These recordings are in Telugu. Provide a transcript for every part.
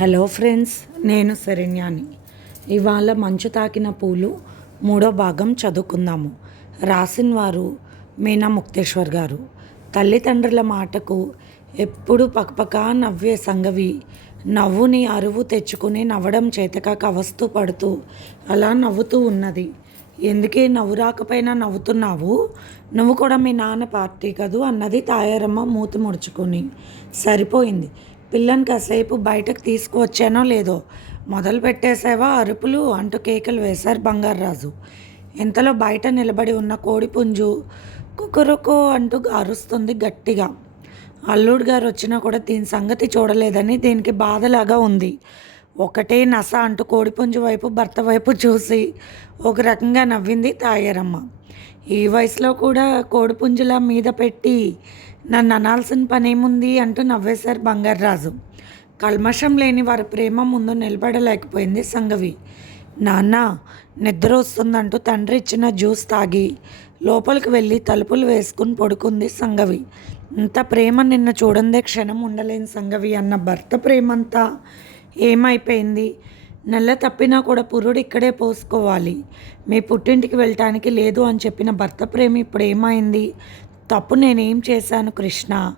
హలో ఫ్రెండ్స్ నేను శరణ్యాని. ఇవాళ మంచు తాకిన పూలు మూడో భాగం చదువుకుందాము. రాసిన వారు మీనా ముక్తేశ్వర్ గారు. తల్లిదండ్రుల మాటకు ఎప్పుడు పక్కపక్క నవ్వే సంగవి నవ్వుని అరువు తెచ్చుకుని నవ్వడం చేతకాక అవస్థ పడుతూ అలా నవ్వుతూ ఉన్నది. ఎందుకే నవ్వు రాకపోయినా నవ్వుతున్నావు? నువ్వు కూడా మీ నాన్న పార్టీ కదూ అన్నది తాయారమ్మ మూతి ముడుచుకొని. సరిపోయింది. పిల్లని కాసేపు బయటకు తీసుకువచ్చానో లేదో మొదలు పెట్టేసావా అరుపులు అంటూ కేకలు వేశారు బంగారరాజు. ఇంతలో బయట నిలబడి ఉన్న కోడిపుంజు కుకురుకు అంటూ అరుస్తుంది గట్టిగా. అల్లుడు గారు వచ్చినా కూడా దీని సంగతి చూడలేదని దీనికి బాధలాగా ఉంది. ఒకటే నస అంటూ కోడిపుంజు వైపు భర్త వైపు చూసి ఒక రకంగా నవ్వింది తాయారమ్మ. ఈ వయసులో కూడా కోడిపుంజుల మీద పెట్టి నన్ను అనాల్సిన పనేముంది అంటూ నవ్వేశారు బంగారరాజు. కల్మషం లేని వారి ప్రేమ ముందు నిలబడలేకపోయింది సంగవి. నాన్న నిద్ర వస్తుందంటూ తండ్రి ఇచ్చిన జ్యూస్ తాగి లోపలికి వెళ్ళి తలుపులు వేసుకుని పడుకుంది సంగవి. ఇంత ప్రేమ నిన్ను చూడందే క్షణం ఉండలేని సంగవి అన్న భర్త ప్రేమంతా ఏమైపోయింది? నెల తప్పినా కూడా పురుడు ఇక్కడే పోసుకోవాలి. మీ పుట్టింటికి వెళ్ళటానికి లేదు అని చెప్పిన భర్త ప్రేమ ఇప్పుడు ఏమైంది? తప్పు నేనేం చేశాను కృష్ణ?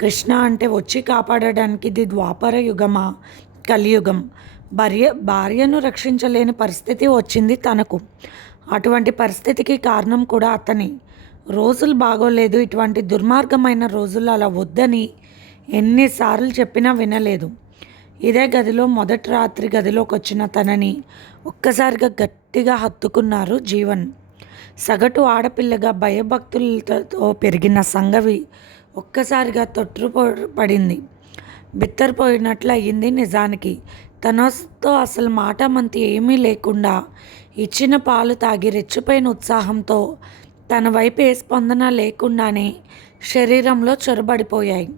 కృష్ణ అంటే వచ్చి కాపాడడానికి ఇది ద్వాపర యుగమా? కలియుగం. భార్య భార్యను రక్షించలేని పరిస్థితి వచ్చింది తనకు. అటువంటి పరిస్థితికి కారణం కూడా అతని. రోజులు బాగోలేదు ఇటువంటి దుర్మార్గమైన రోజులు అలా వద్దని ఎన్నిసార్లు చెప్పినా వినలేదు. ఇదే గదిలో మొదటి రాత్రి గదిలోకి వచ్చిన తనని ఒక్కసారిగా గట్టిగా హత్తుకున్నారు జీవన్. సగటు ఆడపిల్లగా భయభక్తులతో పెరిగిన సంగవి ఒక్కసారిగా తొట్టు పడింది. బిత్తరపోయినట్లు అయ్యింది నిజానికి. తనతో అసలు మాట మంతి ఏమీ లేకుండా ఇచ్చిన పాలు తాగి రెచ్చిపోయిన ఉత్సాహంతో తన వైపు ఏ స్పందన లేకుండానే శరీరంలో చొరబడిపోయాయి.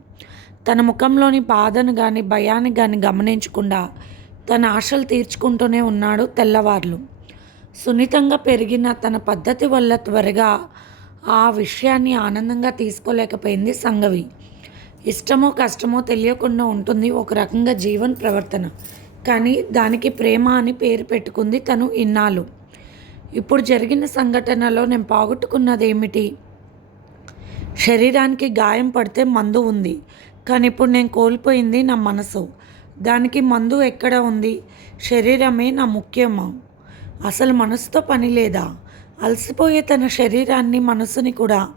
తన ముఖంలోని బాధను కానీ భయాన్ని కానీ గమనించకుండా తన ఆశలు తీర్చుకుంటూనే ఉన్నాడు తెల్లవార్లు. సున్నితంగా పెరిగిన తన పద్ధతి వల్ల త్వరగా ఆ విషయాన్ని ఆనందంగా తీసుకోలేకపోయింది సంగవి. ఇష్టమో కష్టమో తెలియకుండా ఉంటుంది ఒక రకంగా జీవన్ ప్రవర్తన. కానీ దానికి ప్రేమ అని పేరు పెట్టుకుంది తను ఇన్నాళ్ళు. ఇప్పుడు జరిగిన సంఘటనలో నేను పోగొట్టుకున్నది ఏమిటి శరీరానికి గాయం పడితే మందు ఉంది. కానీ ఇప్పుడు నేను కోల్పోయింది నా మనసు. దానికి మందు ఎక్కడ ఉంది? శరీరమే నా ముఖ్యమా? అసలు మనసుతో పని లేదా? అలసిపోయే తన శరీరాన్ని మనసుని కూడా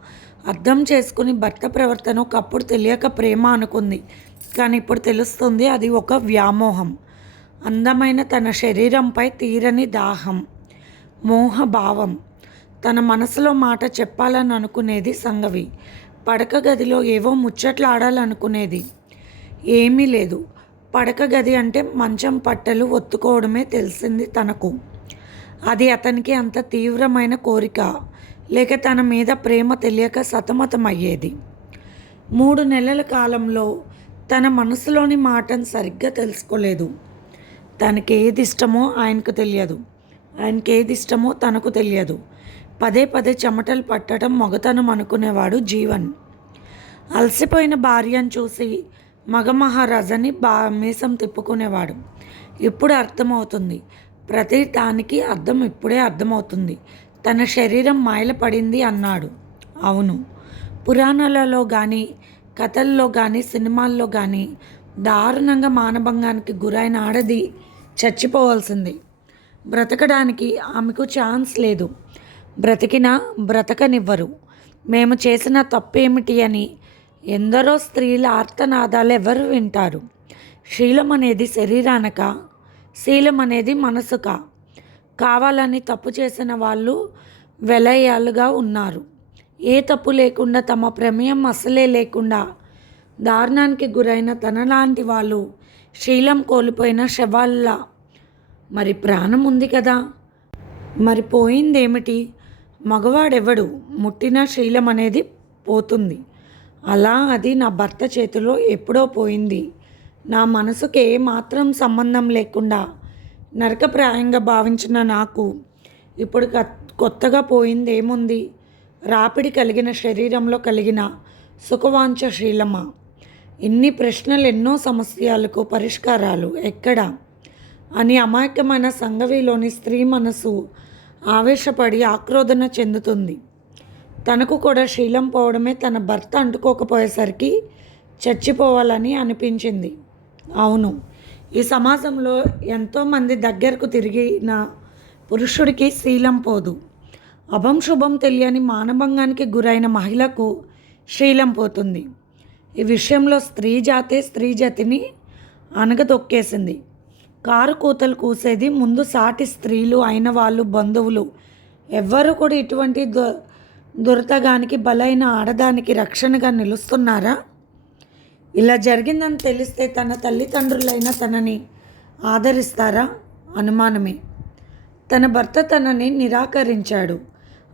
అర్థం చేసుకుని భర్త ప్రవర్తన ఒకప్పుడు తెలియక ప్రేమ అనుకుంది. కానీ ఇప్పుడు తెలుస్తుంది అది ఒక వ్యామోహం. అందమైన తన శరీరంపై తీరని దాహం. మోహభావం. తన మనసులో మాట చెప్పాలని అనుకునేది సంగవి. పడక గదిలో ఏవో ముచ్చట్లు ఆడాలనుకునేది ఏమీ లేదు. పడక గది అంటే మంచం పట్టలు ఒత్తుకోవడమే తెలిసింది తనకు. అది అతనికి అంత తీవ్రమైన కోరిక లేక తన మీద ప్రేమ తెలియక సతమతమయ్యేది. మూడు నెలల కాలంలో తన మనసులోని మాటను సరిగ్గా తెలుసుకోలేదు. తనకి ఏది ఇష్టమో ఆయనకు తెలియదు. ఆయనకి ఏది ఇష్టమో తనకు తెలియదు. పదే పదే చెమటలు పట్టడం మొగతనం అనుకునేవాడు జీవన్. అలసిపోయిన భార్యను చూసి మగ మహారాజని బా మీసం తిప్పుకునేవాడు. ఇప్పుడు అర్థమవుతుంది. ప్రతి దానికి అర్థం ఇప్పుడే అర్థమవుతుంది. తన శరీరం మాయలపడింది అన్నాడు. అవును. పురాణాలలో కానీ కథల్లో కానీ సినిమాల్లో కానీ దారుణంగా మానభంగానికి గురైన ఆడది చచ్చిపోవాల్సింది. బ్రతకడానికి ఆమెకు ఛాన్స్ లేదు. బ్రతికినా బ్రతకనివ్వరు. మేము చేసిన తప్పేమిటి అని ఎందరో స్త్రీల ఆర్తనాదాలు ఎవరు వింటారు? శీలం అనేది శరీరానక శీలం అనేది మనసుక. కావాలని తప్పు చేసిన వాళ్ళు వెలయాలుగా ఉన్నారు. ఏ తప్పు లేకుండా తమ ప్రమేయం అసలే లేకుండా దారుణానికి గురైన తనలాంటి వాళ్ళు శీలం కోల్పోయిన శవాల్లా. మరి ప్రాణం ఉంది కదా? మరి పోయిందేమిటి? మగవాడెవడు ముట్టిన శీలం అనేది పోతుంది. అలా అది నా భర్త చేతిలో ఎప్పుడో పోయింది. నా మనసుకి ఏ మాత్రం సంబంధం లేకుండా నరకప్రాయంగా భావించిన నాకు ఇప్పుడు కొత్తగా పోయింది ఏముంది రాపిడి కలిగిన శరీరంలో కలిగిన సుఖవాంఛ శీలమ? ఇన్ని ప్రశ్నలు ఎన్నో సమస్యలకు పరిష్కారాలు ఎక్కడ? అని అమాయకమైన సంగవిలోని స్త్రీ మనసు ఆవేశపడి ఆక్రోధన చెందుతుంది. తనకు కూడా శీలం పోవడమే తన భర్త అంటుకోకపోయేసరికి చచ్చిపోవాలని అనిపించింది. అవును. ఈ సమాజంలో ఎంతోమంది దగ్గరకు తిరిగిన పురుషుడికి శీలం పోదు. అభం శుభం తెలియని మానభంగానికి గురైన మహిళకు శీలం పోతుంది. ఈ విషయంలో స్త్రీ జాతే స్త్రీ జాతిని అనగతొక్కేసింది కారు కూతలు కూసేది ముందు సాటి స్త్రీలు అయిన వాళ్ళు బంధువులు. ఎవ్వరు కూడా ఇటువంటి దు దురతగానికి బలైన ఆడదానికి రక్షణగా నిలుస్తున్నారా? ఇలా జరిగిందని తెలిస్తే తన తల్లిదండ్రులైనా తనని ఆదరిస్తారా? అనుమానమే. తన భర్త తనని నిరాకరించాడు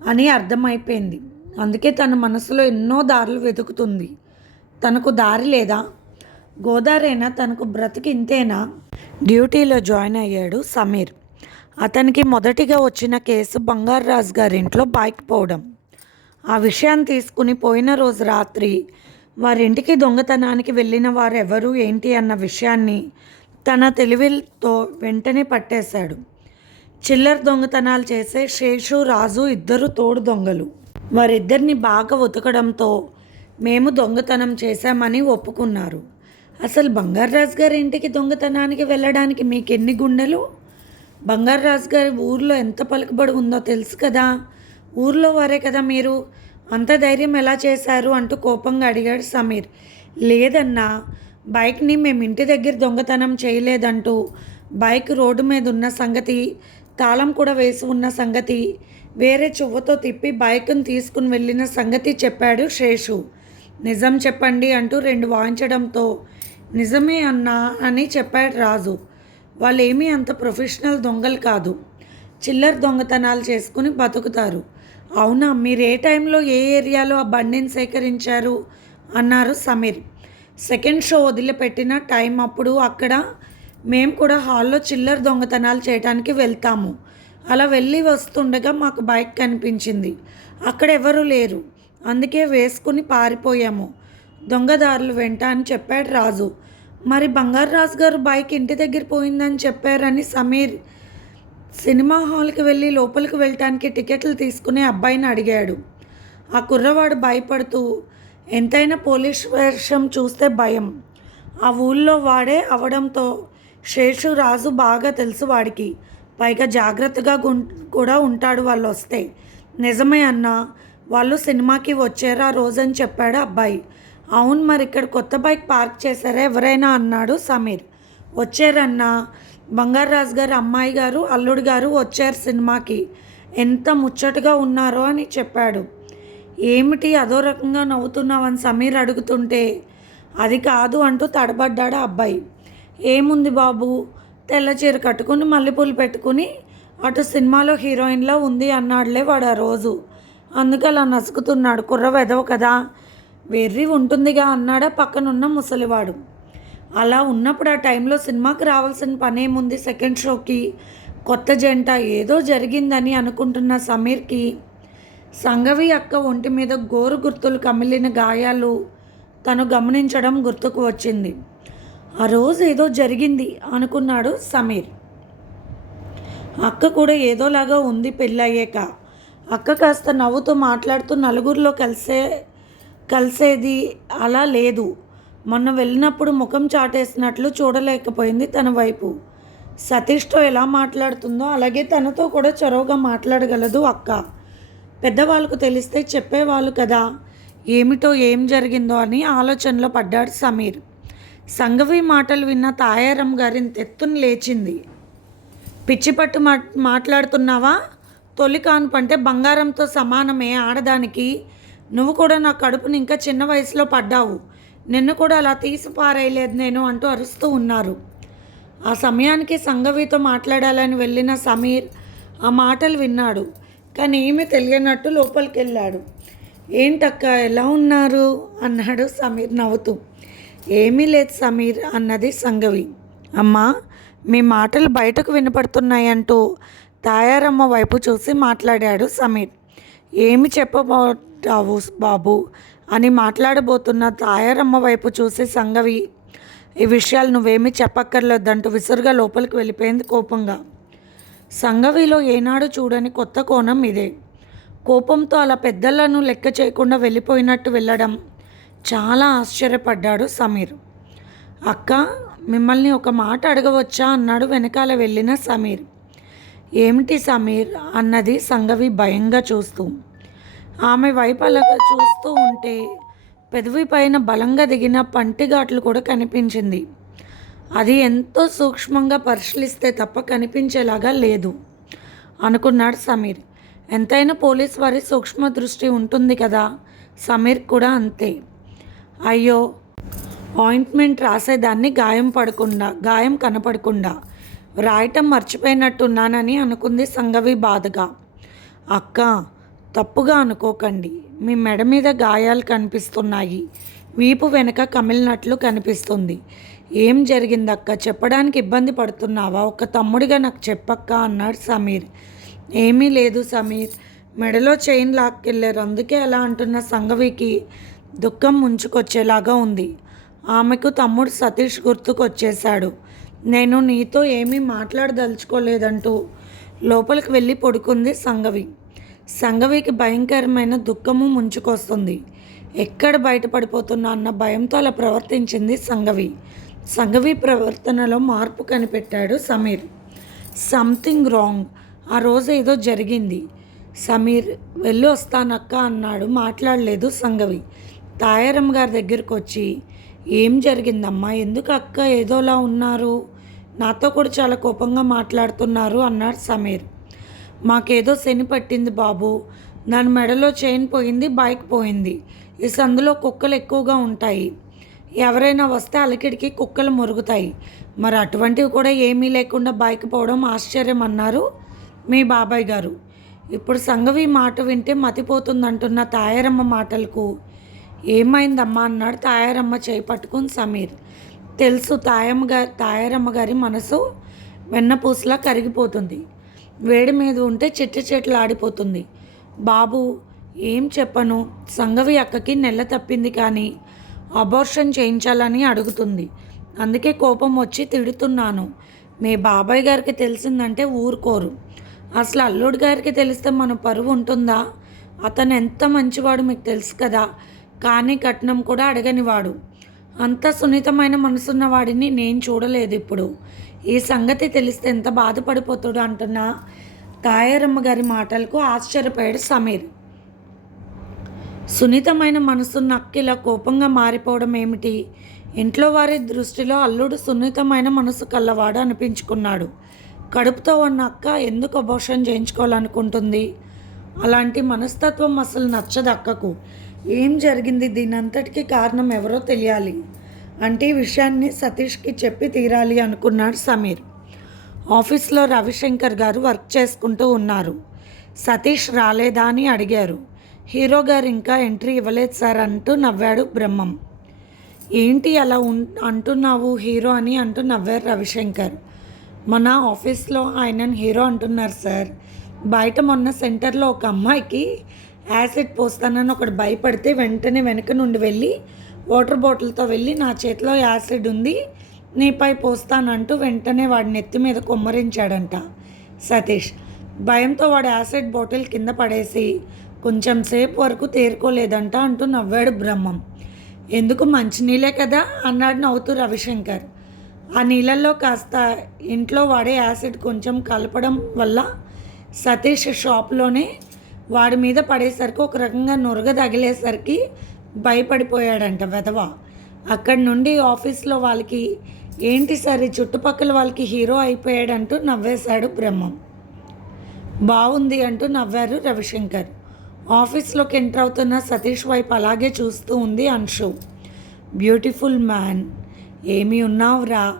అని అర్థమైపోయింది. అందుకే తన మనసులో ఎన్నో దారులు వెతుకుతుంది. తనకు దారి లేదా? గోదారైనా తనకు బ్రతికి ఇంతేనా? డ్యూటీలో జాయిన్ అయ్యాడు సమీర్. అతనికి మొదటిగా వచ్చిన కేసు బంగారాజు గారింట్లో బైక్ పోవడం. ఆ విషయాన్ని తీసుకుని పోయిన రోజు రాత్రి వారింటికి దొంగతనానికి వెళ్ళిన వారు ఎవరు ఏంటి అన్న విషయాన్ని తన తెలివితో వెంటనే పట్టేశాడు. చిల్లర దొంగతనాలు చేసే శేషు రాజు ఇద్దరు తోడు దొంగలు. వారిద్దరిని బాగా ఉతకడంతో మేము దొంగతనం చేశామని ఒప్పుకున్నారు. అసలు బంగారాజు గారి ఇంటికి దొంగతనానికి వెళ్ళడానికి మీకు ఎన్ని గుండెలు? బంగారాజు గారి ఊర్లో ఎంత పలుకుబడి ఉందో తెలుసు కదా? ఊర్లో వారే కదా మీరు. అంత ధైర్యం ఎలా చేశారు అంటూ కోపంగా అడిగాడు సమీర్. లేదన్నా బైక్ని మేము ఇంటి దగ్గర దొంగతనం చేయలేదంటూ బైక్ రోడ్డు మీద ఉన్న సంగతి తాళం కూడా వేసి ఉన్న సంగతి వేరే చువ్వతో తిప్పి బైక్ను తీసుకుని వెళ్ళిన సంగతి చెప్పాడు శేషు. నిజం చెప్పండి అంటూ రెండు వాయించడంతో నిజమే అన్నా అని చెప్పాడు రాజు. వాళ్ళు ఏమీ అంత ప్రొఫెషనల్ దొంగలు కాదు. చిల్లర దొంగతనాలు చేసుకుని బతుకుతారు. అవునా మీరు ఏ టైంలో ఏ ఏరియాలో ఆ బండిని సేకరించారు? అన్నారు సమీర్. సెకండ్ షో వదిలిపెట్టిన టైం అప్పుడు అక్కడ మేము కూడా హాల్లో చిల్లర దొంగతనాలు చేయడానికి వెళ్తాము. అలా వెళ్ళి వస్తుండగా మాకు బైక్ కనిపించింది. అక్కడ ఎవరు లేరు. అందుకే వేసుకుని పారిపోయాము. దొంగదారులు వెంట అని చెప్పాడు రాజు. మరి బంగారు రాజు గారు బైక్ ఇంటి దగ్గర పోయిందని చెప్పారని సమీర్ సినిమా హాల్కి వెళ్ళి లోపలికి వెళ్ళటానికి టికెట్లు తీసుకునే అబ్బాయిని అడిగాడు. ఆ కుర్రవాడు భయపడుతూ ఎంతైనా పోలీస్ వేషం చూస్తే భయం. ఆ ఊళ్ళో వాడే అవడంతో శేషు రాజు బాగా తెలుసు వాడికి. పైగా జాగ్రత్తగా గుం- కూడా ఉంటాడు వాళ్ళు వస్తే నిజమే అన్న వాళ్ళు సినిమాకి వచ్చారా రోజని చెప్పాడు అబ్బాయి. అవును మరి ఇక్కడ కొత్త బైక్ పార్క్ చేశారా ఎవరైనా? అన్నాడు సమీర్. వచ్చారన్నా బంగారాజు గారు అమ్మాయి గారు అల్లుడు గారు వచ్చారు సినిమాకి. ఎంత ముచ్చటగా ఉన్నారో అని చెప్పాడు. ఏమిటి అదో రకంగా నవ్వుతున్నావని సమీర్ అడుగుతుంటే అది కాదు అంటూ తడబడ్డాడు అబ్బాయి. ఏముంది బాబు? తెల్ల చీర కట్టుకుని మల్లెపూలు పెట్టుకుని అటు సినిమాలో హీరోయిన్లా ఉంది అన్నాడులే వాడు ఆ రోజు. అందుకే అలా నసుకుతున్నాడు. కుర్ర వెదవ కదా. వెర్రి ఉంటుందిగా అన్నాడా పక్కనున్న ముసలివాడు. అలా ఉన్నప్పుడు ఆ టైంలో సినిమాకి రావాల్సిన పనేముంది సెకండ్ షోకి? కొత్త జంట ఏదో జరిగిందని అనుకుంటున్న సమీర్కి సంగవి అక్క ఒంటి మీద గోరు గుర్తులు కమిలిన గాయాలు తను గమనించడం గుర్తుకు వచ్చింది. ఆ రోజు ఏదో జరిగింది అనుకున్నాడు సమీర్. అక్క కూడా ఏదోలాగా ఉంది పెళ్ళయ్యాక. అక్క కాస్త నవ్వుతూ మాట్లాడుతూ నలుగురిలో కలిసే కలిసేది అలా లేదు. మొన్న వెళ్ళినప్పుడు ముఖం చాటేసినట్లు చూడలేకపోయింది తన వైపు. సతీష్తో ఎలా మాట్లాడుతుందో అలాగే తనతో కూడా చొరవగా మాట్లాడగలదు అక్క. పెద్దవాళ్ళకు తెలిస్తే చెప్పేవాళ్ళు కదా ఏమిటో ఏం జరిగిందో అని ఆలోచనలో పడ్డాడు సమీర్. సంగవి మాటలు విన్న తాయారం గారిని తెత్తుని లేచింది. పిచ్చిపట్టు మా మాట్లాడుతున్నావా? తొలి కాన్పు అంటే బంగారంతో సమానమే ఆడదానికి. నువ్వు కూడా నా కడుపుని ఇంకా చిన్న వయసులో పడ్డావు. నిన్ను కూడా అలా తీసి పారేయలేదు నేను అంటూ అరుస్తూ ఉన్నారు. ఆ సమయానికి సంగవితో మాట్లాడాలని వెళ్ళిన సమీర్ ఆ మాటలు విన్నాడు కానీ ఏమీ తెలియనట్టు లోపలికి వెళ్ళాడు ఏంటక్క ఎలా ఉన్నారు? అన్నాడు సమీర్ నవ్వుతూ. ఏమీ లేదు సమీర్ అన్నది సంగవి అమ్మా మీ మాటలు బయటకు వినపడుతున్నాయంటూ తాయారమ్మ వైపు చూసి మాట్లాడాడు సమీర్. ఏమి చెప్పబోతావు బాబు? అని మాట్లాడబోతున్న తాయారమ్మ వైపు చూసి సంగవి ఈ విషయాలు నువ్వేమీ చెప్పక్కర్లేదంటూ విసురుగా లోపలికి వెళ్ళిపోయింది కోపంగా. సంగవిలో ఏనాడు చూడని కొత్త కోణం ఇదే. కోపంతో అలా పెద్దలను లెక్క చేయకుండా వెళ్ళిపోయినట్టు వెళ్ళడం చాలా ఆశ్చర్యపడ్డాడు సమీర్. అక్క మిమ్మల్ని ఒక మాట అడగవచ్చా అన్నాడు వెనకాల వెళ్ళిన సమీర్. ఏమిటి సమీర్? అన్నది సంగవి భయంగా చూస్తూ. ఆమె వైపు అలాగా చూస్తూ ఉంటే పెదవి పైన బలంగా దిగిన పంటిఘాట్లు కూడా కనిపించింది. అది ఎంతో సూక్ష్మంగా పరిశీలిస్తే తప్ప కనిపించేలాగా లేదు. అనుకున్నాడు సమీర్. ఎంతైనా పోలీస్ వారి సూక్ష్మ దృష్టి ఉంటుంది కదా? సమీర్ కూడా అంతే. అయ్యో! ఆయింట్మెంట్ రాసేదాన్ని గాయం పడకుండా గాయం కనపడకుండా వ్రాయటం మర్చిపోయినట్టున్నానని అనుకుంది సంగవి బాధగా. అక్క! తప్పుగా అనుకోకండి. మీ మెడ మీద గాయాలు కనిపిస్తున్నాయి. వీపు వెనక కమిలినట్లు కనిపిస్తుంది. ఏం జరిగిందక్క? చెప్పడానికి ఇబ్బంది పడుతున్నావా? ఒక తమ్ముడిగా నాకు చెప్పక్క అన్నాడు సమీర్. ఏమీ లేదు సమీర్. మెడలో చైన్ లాక్కెళ్ళారు అందుకే అలా అంటున్న సంఘవికి దుఃఖం ముంచుకొచ్చేలాగా ఉంది. ఆమెకు తమ్ముడు సతీష్ గుర్తుకొచ్చేశాడు. నేను నీతో ఏమీ మాట్లాడదలుచుకోలేదంటూ లోపలికి వెళ్ళి పడుకుంది సంఘవి సంగవికి భయంకరమైన దుఃఖము ముంచుకొస్తుంది. ఎక్కడ బయటపడిపోతున్నా అన్న భయంతో అలా ప్రవర్తించింది సంగవి. సంగవి ప్రవర్తనలో మార్పు కనిపెట్టాడు సమీర్. Something wrong. ఆ రోజు ఏదో జరిగింది. సమీర్ వెళ్ళి వస్తానక్క అన్నాడు. మాట్లాడలేదు సంగవి. తాయారమ్మ గారి దగ్గరికి వచ్చి ఏం జరిగిందమ్మా? ఎందుకు అక్క ఏదోలా ఉన్నారు? నాతో కూడా చాలా కోపంగా మాట్లాడుతున్నారు అన్నాడు సమీర్. మాకేదో శని పట్టింది బాబు. దాని మెడలో చైన్ పోయింది బైక్ పోయింది. ఈ సందులో కుక్కలు ఎక్కువగా ఉంటాయి. ఎవరైనా వస్తే అలకిడికి కుక్కలు మురుగుతాయి. మరి అటువంటివి కూడా ఏమీ లేకుండా బైక్ పోవడం ఆశ్చర్యం అన్నారు మీ బాబాయ్ గారు. ఇప్పుడు సంగవి మాట వింటే మతిపోతుందంటున్న తాయారమ్మ మాటలకు. ఏమైందమ్మా అన్నాడు తాయారమ్మ చేయి పట్టుకుని సమీర్. తెలుసు తాయమ్మ గారి తాయారమ్మ గారి మనసు వెన్నపూసలా కరిగిపోతుంది. వేడి మీద ఉంటే చెట్టు చెట్లు ఆడిపోతుంది. బాబు ఏం చెప్పను? సంగవి అక్కకి నెల తప్పింది కానీ అబోర్షన్ చేయించాలని అడుగుతుంది. అందుకే కోపం వచ్చి తిడుతున్నాను. మీ బాబాయ్ గారికి తెలిసిందంటే ఊరుకోరు. అసలు అల్లుడు గారికి తెలిస్తే మన పరువు ఉంటుందా? అతను ఎంత మంచివాడు మీకు తెలుసు కదా? కానీ కట్నం కూడా అడగనివాడు. అంత సున్నితమైన మనసున్న వాడిని నేను చూడలేదు ఇప్పుడు. ఈ సంగతి తెలిస్తే ఎంత బాధపడిపోతాడు అంటున్న తాయారమ్మ గారి మాటలకు ఆశ్చర్యపోయాడు సమీర్. సున్నితమైన మనసు నక్కిల కోపంగా మారిపోవడం ఏమిటి? ఇంట్లో వారి దృష్టిలో అల్లుడు సున్నితమైన మనసు కల్లవాడు అనిపించుకున్నాడు. కడుపుతో ఉన్న అక్క ఎందుకు అబోషన్ చేయించుకోవాలనుకుంటుంది? అలాంటి మనస్తత్వం అసలు నచ్చదు అక్కకు. ఏం జరిగింది? దీనంతటికీ కారణం ఎవరో తెలియాలి. అంటే ఈ విషయాన్ని సతీష్కి చెప్పి తీరాలి అనుకున్నాడు సమీర్. ఆఫీస్లో రవిశంకర్ గారు వర్క్ చేసుకుంటూ ఉన్నారు. సతీష్ రాలేదా అని అడిగారు. హీరో గారు ఇంకా ఎంట్రీ ఇవ్వలేదు సార్ అంటూ నవ్వాడు బ్రహ్మం. ఏంటి అలా ఉన్ అంటున్నావు హీరో అని అంటూ నవ్వారు రవిశంకర్. మన ఆఫీస్లో ఆయనను హీరో అంటున్నారు సార్. బయట మొన్న సెంటర్లో ఒక అమ్మాయికి యాసిడ్ పోస్తానని ఒకడు భయపడితే వెంటనే వెనక నుండి వెళ్ళి వాటర్ బాటిల్తో వెళ్ళి నా చేతిలో యాసిడ్ ఉంది నీపై పోస్తానంటూ వెంటనే వాడి నెత్తి మీద కొమ్మరించాడంట సతీష్. భయంతో వాడు యాసిడ్ బాటిల్ కింద పడేసి కొంచెం సేపు వరకు తేరుకోలేదంట అంటూ నవ్వాడు బ్రహ్మం. ఎందుకు మంచినీళ్ళే కదా? అన్నాడు నవ్వుతూ రవిశంకర్. ఆ నీళ్ళల్లో కాస్త ఇంట్లో వాడే యాసిడ్ కొంచెం కలపడం వల్ల సతీష్ షాప్లోనే వాడి మీద పడేసరికి ఒక రకంగా నొరగ తగిలేసరికి భయపడిపోయాడంట వెధవ. అక్కడి నుండి ఆఫీస్లో వాళ్ళకి ఏంటి సరే చుట్టుపక్కల వాళ్ళకి హీరో అయిపోయాడంటూ నవ్వేశాడు బ్రహ్మం. బాగుంది అంటూ నవ్వారు రవిశంకర్. ఆఫీస్లోకి ఎంటర్ అవుతున్న సతీష్ వైపు అలాగే చూస్తూ ఉంది అంశు. Beautiful man. ఏమి ఉన్నావురా?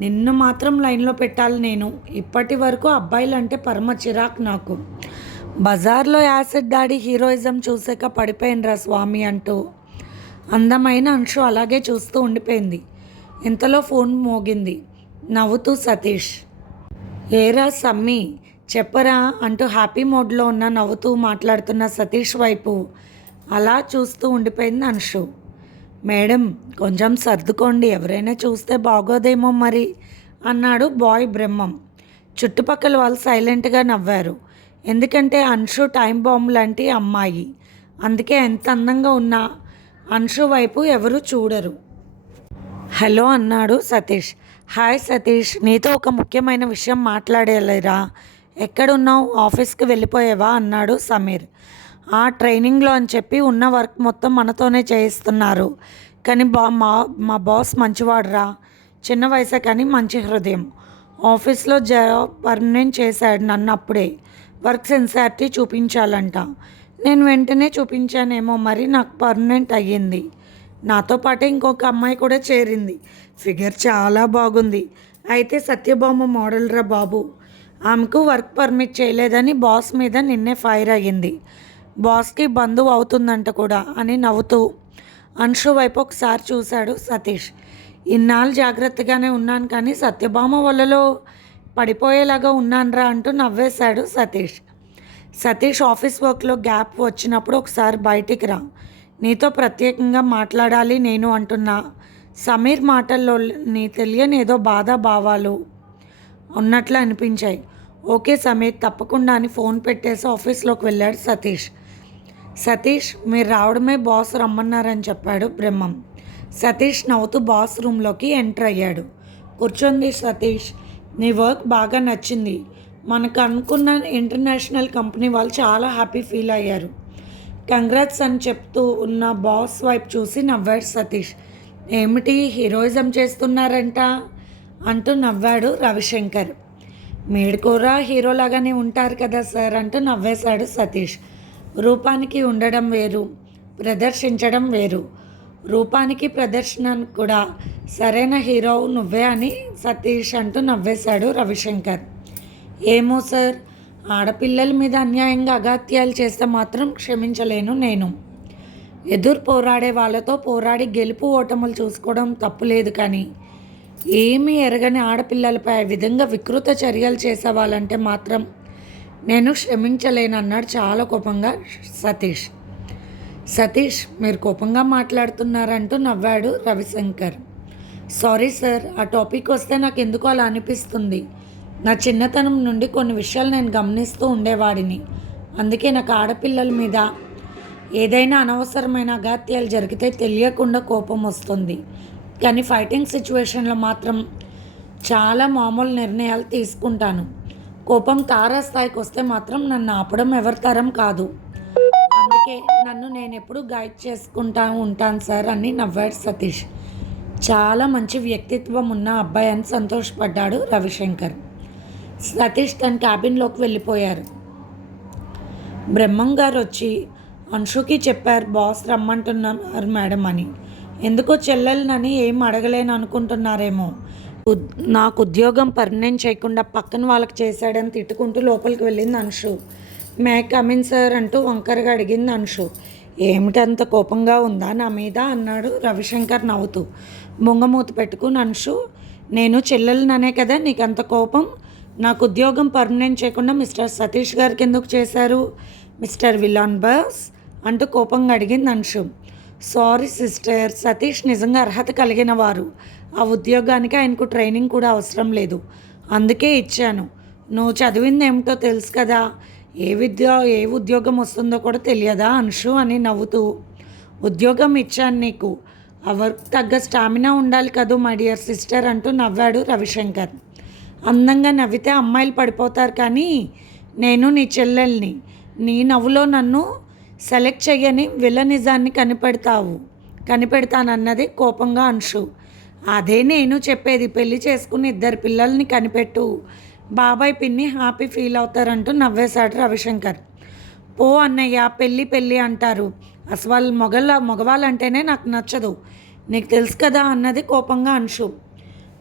నిన్ను మాత్రం లైన్లో పెట్టాలి నేను. ఇప్పటి వరకు అబ్బాయిలంటే పరమ చిరాక్ నాకు. బజార్లో యాసిడ్ దాడి హీరోయిజం చూసాక పడిపోయినరా స్వామి అంటూ అందమైన అంశు అలాగే చూస్తూ ఉండిపోయింది. ఇంతలో ఫోన్ మోగింది. నవ్వుతూ సతీష్. ఏరా సమ్మి చెప్పరా అంటూ హ్యాపీ మోడ్లో ఉన్న నవ్వుతూ మాట్లాడుతున్న సతీష్ వైపు అలా చూస్తూ ఉండిపోయింది అంశు. మేడం కొంచెం సర్దుకోండి ఎవరైనా చూస్తే బాగోదేమో మరి అన్నాడు బాయ్ బ్రహ్మం. చుట్టుపక్కల వాళ్ళు సైలెంట్గా నవ్వారు. ఎందుకంటే అంశు టైం బాంబు లాంటి అమ్మాయి. అందుకే ఎంత అందంగా ఉన్నా అంశు వైపు ఎవరు చూడరు. హలో అన్నాడు సతీష్. హాయ్ సతీష్ నీతో ఒక ముఖ్యమైన విషయం మాట్లాడలేరా? ఎక్కడున్నావు? ఆఫీస్కి వెళ్ళిపోయావా? అన్నాడు సమీర్. ఆ ట్రైనింగ్లో అని చెప్పి ఉన్న వర్క్ మొత్తం మనతోనే చేయిస్తున్నారు. కానీ బా మా మా బాస్ మంచివాడురా. చిన్న వయసే కానీ మంచి హృదయం. ఆఫీస్లో జాబ్ పర్మనెంట్ చేశాడు నన్ను అప్పుడే. వర్క్ సెన్సారిటీ చూపించాలంట. నేను వెంటనే చూపించానేమో మరి నాకు పర్మనెంట్ అయ్యింది. నాతో పాటు ఇంకొక అమ్మాయి కూడా చేరింది. ఫిగర్ చాలా బాగుంది. అయితే సత్యభామ మోడల్ రా బాబు. ఆమెకు వర్క్ పర్మిట్ చేయలేదని బాస్ మీద నిన్నే ఫైర్ అయ్యింది. బాస్కి బంధువు అవుతుందంట కూడా అని నవ్వుతూ అంశు వైపు ఒకసారి చూశాడు సతీష్. ఇన్నాళ్ళు జాగ్రత్తగానే ఉన్నాను కానీ సత్యభామ వలలో పడిపోయేలాగా ఉన్నానురా అంటూ నవ్వేశాడు సతీష్. సతీష్ ఆఫీస్ వర్క్లో గ్యాప్ వచ్చినప్పుడు ఒకసారి బయటికి రా. నీతో ప్రత్యేకంగా మాట్లాడాలి నేను అంటున్నా. సమీర్ మాటల్లో నీ తెలియని ఏదో బాధ భావాలు ఉన్నట్లు అనిపించాయి. ఓకే సమీర్ తప్పకుండా అని ఫోన్ పెట్టేసి ఆఫీస్లోకి వెళ్ళాడు సతీష్. సతీష్ మీరు రావడమే బాస్ రమ్మన్నారని చెప్పాడు బ్రహ్మం. సతీష్ నవ్వుతూ బాస్ రూమ్లోకి ఎంటర్ అయ్యాడు. కూర్చోండి సతీష్ నీ వర్క్ బాగా నచ్చింది. మనకు అనుకున్న ఇంటర్నేషనల్ కంపెనీ వాళ్ళు చాలా హ్యాపీ ఫీల్ అయ్యారు. కంగ్రాట్స్ అని చెప్తూ ఉన్న బాస్ వైపు చూసి నవ్వాడు సతీష్. ఏమిటి హీరోయిజం చేస్తున్నారంట? అంటూ నవ్వాడు రవిశంకర్. మీరు కూడా హీరోలాగానే ఉంటారు కదా సార్? అంటూ నవ్వేశాడు సతీష్. రూపానికి ఉండడం వేరు ప్రదర్శించడం వేరు. రూపానికి ప్రదర్శన కూడా సరైన హీరో నువ్వే అని సతీష్ అంటూ నవ్వేశాడు రవిశంకర్. ఏమో సార్. ఆడపిల్లల మీద అన్యాయంగా అగాత్యాలు చేస్తే మాత్రం క్షమించలేను నేను. ఎదురు పోరాడే వాళ్ళతో పోరాడి గెలుపు ఓటములు చూసుకోవడం తప్పులేదు కానీ ఏమీ ఎరగని ఆడపిల్లలపై ఆ విధంగా వికృత చర్యలు చేసేవాళ్ళంటే మాత్రం నేను క్షమించలేను అన్నాడు చాలా కోపంగా సతీష్. సతీష్ మీరు కోపంగా మాట్లాడుతున్నారంటూ నవ్వాడు రవిశంకర్. సారీ సార్ ఆ టాపిక్ వస్తే నాకు ఎందుకు అలా అనిపిస్తుంది? నా చిన్నతనం నుండి కొన్ని విషయాలు నేను గమనిస్తూ ఉండేవాడిని. అందుకే నాకు ఆడపిల్లల మీద ఏదైనా అనవసరమైన అగాత్యాలు జరిగితే తెలియకుండా కోపం వస్తుంది. కానీ ఫైటింగ్ సిచ్యువేషన్లో మాత్రం చాలా మామూలు నిర్ణయాలు తీసుకుంటాను. కోపం తారాస్థాయికి వస్తే మాత్రం నన్ను ఆపడం ఎవరి తరం కాదు. అందుకే నన్ను నేను ఎప్పుడు గైడ్ చేసుకుంటా ఉంటాను సార్ అని నవ్వాడు సతీష్. చాలా మంచి వ్యక్తిత్వం ఉన్న అబ్బాయి అని సంతోషపడ్డాడు రవిశంకర్. సతీష్ తన క్యాబిన్లోకి వెళ్ళిపోయారు. బ్రహ్మం గారు వచ్చి అంశుకి చెప్పారు బాస్ రమ్మంటున్నారు మేడం అని. ఎందుకో చెల్లెలనని ఏం అడగలేను అనుకుంటున్నారేమో. నాకు ఉద్యోగం పర్మనెంట్ చేయకుండా పక్కన వాళ్ళకి చేశాడని తిట్టుకుంటూ లోపలికి వెళ్ళింది అంశు మే కమిన్ సార్ అంటూ వంకరగా అడిగింది అంశు ఏమిటంత కోపంగా ఉందా నా మీద? అన్నాడు రవిశంకర్ నవ్వుతూ. బొంగమూత పెట్టుకుని అంశు నేను చెల్లెలననే కదా నీకు అంత కోపం? నాకు ఉద్యోగం పర్మనెంట్ చేయకుండా మిస్టర్ సతీష్ గారికి ఎందుకు చేశారు? మిస్టర్ విలాన్ బస్ అంటూ కోపంగా అడిగింది అంశు. సారీ సిస్టర్ సతీష్ నిజంగా అర్హత కలిగిన వారు. ఆ ఉద్యోగానికి ఆయనకు ట్రైనింగ్ కూడా అవసరం లేదు. అందుకే ఇచ్చాను. నువ్వు చదివింది ఏమిటో తెలుసు కదా. ఏ విద్య ఏ ఉద్యోగం వస్తుందో కూడా తెలియదా అంశు అని నవ్వుతూ. ఉద్యోగం ఇచ్చాను నీకు. ఆ వర్క్ తగ్గ స్టామినా ఉండాలి కదూ మై డియర్ సిస్టర్ అంటూ నవ్వాడు రవిశంకర్. అందంగా నవ్వితే అమ్మాయిలు పడిపోతారు కానీ నేను నీ చెల్లెల్ని. నీ నవ్వులో నన్ను సెలెక్ట్ చేయని విలనిజాన్ని కనిపెడతావు. కనిపెడతానన్నది కోపంగా అంశు. అదే నేను చెప్పేది. పెళ్ళి చేసుకుని ఇద్దరు పిల్లల్ని కనిపెట్టు. బాబాయ్ పిన్ని హ్యాపీ ఫీల్ అవుతారంటూ నవ్వేశాడు రవిశంకర్. పో అన్నయ్య పెళ్ళి పెళ్ళి అంటారు. అసలు వాళ్ళు మొగల మగవాళ్ళంటేనే నాకు నచ్చదు. నీకు తెలుసు కదా అన్నది కోపంగా అంశు.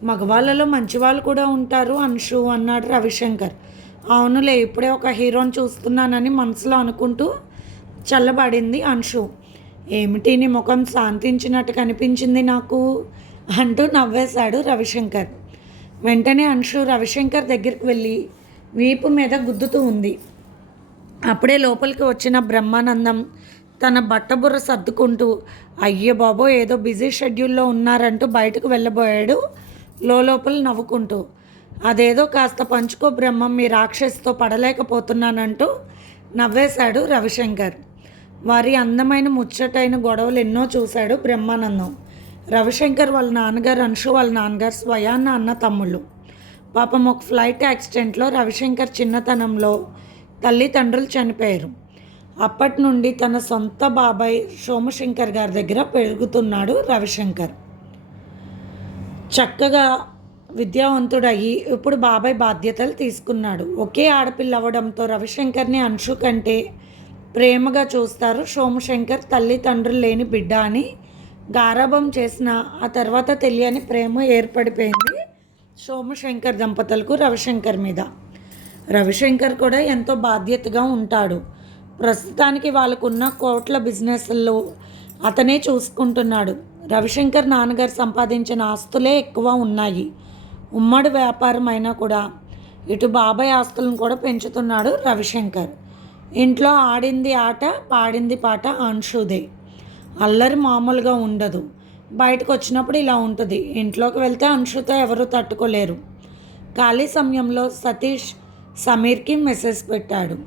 మగవాళ్ళలో మంచివాళ్ళు కూడా ఉంటారు అంశు అన్నాడు రవిశంకర్. అవునులే ఇప్పుడే ఒక హీరోని చూస్తున్నానని మనసులో అనుకుంటూ చల్లబడింది అంశు. ఏమిటి నీ ముఖం శాంతించినట్టు కనిపించింది నాకు? అంటూ నవ్వేశాడు రవిశంకర్. వెంటనే అంశు రవిశంకర్ దగ్గరికి వెళ్ళి వీపు మీద గుద్దుతూ ఉంది. అప్పుడే లోపలికి వచ్చిన బ్రహ్మానందం తన బట్టబుర్ర సర్దుకుంటూ అయ్యో బాబో ఏదో బిజీ షెడ్యూల్లో ఉన్నారంటూ బయటకు వెళ్ళబోయాడు లోపల నవ్వుకుంటూ అదేదో కాస్త పంచుకో బ్రహ్మం మీ రాక్షసితో పడలేకపోతున్నానంటూ నవ్వేశాడు రవిశంకర్. వారి అందమైన ముచ్చటైన గొడవలు ఎన్నో చూశాడు బ్రహ్మానందం. రవిశంకర్ వాళ్ళ నాన్నగారు అంశు వాళ్ళ నాన్నగారు స్వయాన్న అన్న తమ్ముళ్ళు. పాపం ఒక ఫ్లైట్ యాక్సిడెంట్లో రవిశంకర్ చిన్నతనంలో తల్లిదండ్రులు చనిపోయారు. అప్పటి నుండి తన సొంత బాబాయ్ సోమశంకర్ గారి దగ్గర పెరుగుతున్నాడు రవిశంకర్. చక్కగా విద్యావంతుడయ్యి ఇప్పుడు బాబాయ్ బాధ్యతలు తీసుకున్నాడు. ఒకే ఆడపిల్ల అవ్వడంతో రవిశంకర్ని అంశు కంటే ప్రేమగా చూస్తారు. సోమశంకర్ తల్లిదండ్రులు లేని బిడ్డ అని గారాభం చేసిన ఆ తర్వాత తెలియని ప్రేమ ఏర్పడిపోయింది సోమశంకర్ దంపతులకు రవిశంకర్ మీద. రవిశంకర్ కూడా ఎంతో బాధ్యతగా ఉంటాడు. ప్రస్తుతానికి వాళ్ళకున్న కోట్ల బిజినెస్లో అతనే చూసుకుంటున్నాడు. రవిశంకర్ నాన్నగారు సంపాదించిన ఆస్తులే ఎక్కువ ఉన్నాయి. ఉమ్మడి వ్యాపారం అయినా కూడా ఇటు బాబాయ్ ఆస్తులను కూడా పెంచుతున్నాడు రవిశంకర్. ఇంట్లో ఆడింది ఆట పాడింది పాట అంశుదే అల్లరి మామూలుగా ఉండదు. బయటకు వచ్చినప్పుడు ఇలా ఉంటుంది. ఇంట్లోకి వెళ్తే అంశుతో ఎవరూ తట్టుకోలేరు. ఖాళీ సమయంలో సతీష్ సమీర్కి మెసేజ్ పెట్టాడు.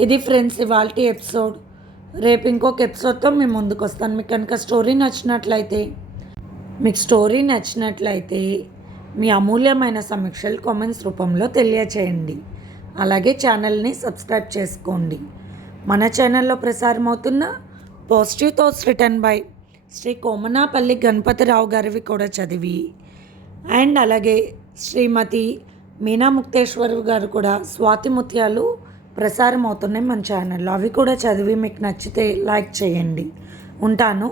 ఇది ఫ్రెండ్స్ ఇవాళ ఎపిసోడ్. రేపు ఇంకొక ఎపిసోడ్తో మేము ముందుకు వస్తాను. మీకు కనుక స్టోరీ నచ్చినట్లయితే మీకు స్టోరీ నచ్చినట్లయితే మీ అమూల్యమైన సమీక్షలు కామెంట్స్ రూపంలో తెలియచేయండి. అలాగే ఛానల్ని సబ్స్క్రైబ్ చేసుకోండి. మన ఛానల్లో ప్రసారం అవుతున్న positive thoughts written by Shri Komanapalli Ganapatirao గారివి కూడా చదివి అండ్ అలాగే శ్రీమతి మీనా ముక్తేశ్వర్ గారు కూడా స్వాతి ముత్యాలు ప్రసారం అవుతున్నాయి మన ఛానల్లో అవి కూడా చదివి మీకు నచ్చితే లైక్ చేయండి. ఉంటాను.